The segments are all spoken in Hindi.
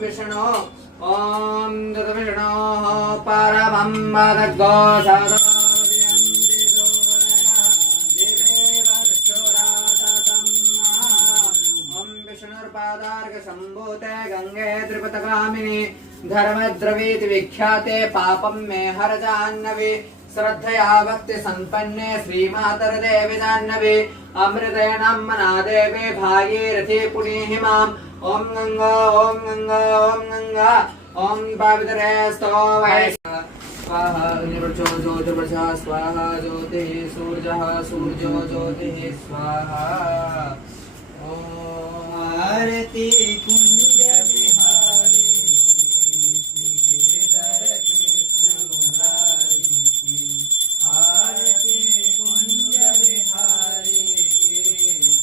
विष्णु ओम तद्विष्णोः परमं वदद्गो सदाव्यन्ति सूरया दिवेव चक्षुराततम् ओम विष्णुर्पादार्घ्यसम्भूते गंगे त्रिपथगामिनि धर्मद्रवीति विख्याते पापं मे हर जाह्नवी श्रद्धया भक्ति संपन्ने श्रीमातरदेवी जाह्नवी अमृतेणं मना देवी भागीरथी पुनीहिमाम् ओम गंगा ओम गंगा ओम गंगा ओम पवित्रे स्तोवै स्वाहा निर्वचो ज्योतिर्वचा स्वाहा ज्योतिः सूर्यः सूर्यो ज्योतिः स्वाहा ओम आरती कुंज बिहारी गिरिधर कृष्ण मुरारी आरती कुंज बिहारी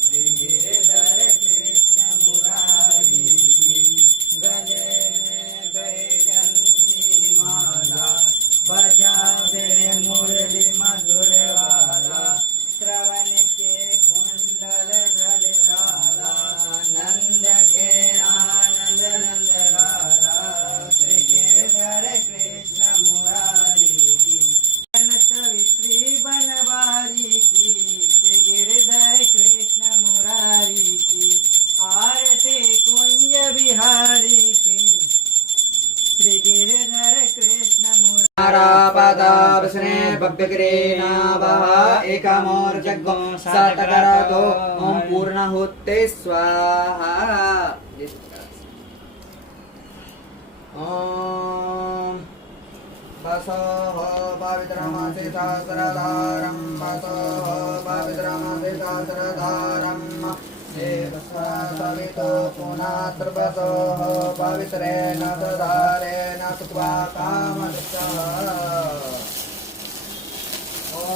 श्री गिरिधर कृष्ण मुरारी गले में बैजंती माला बजावे मुरली मधुर वाला श्रवण के कुंडल झलकाला नंद के आनंद नंद लाला श्री गिरधर कृष्ण मुरारी की श्री बनवारी की श्री गिरधर कृष्ण मुरारी की आरती कुंज बिहारी की श्री गिरधर कृष्ण मुरारी भव्यग्रेणावः एकमोर्जगो सटकरतो ओम पूर्णहुते स्वाहा ओम बसोः पवित्रमसि सहस्रधारं बसोः पवित्रमसि सहस्रधारं सवितो पुनात्रबसोः पवित्रेण सधारेण सुत्वा कामदृशः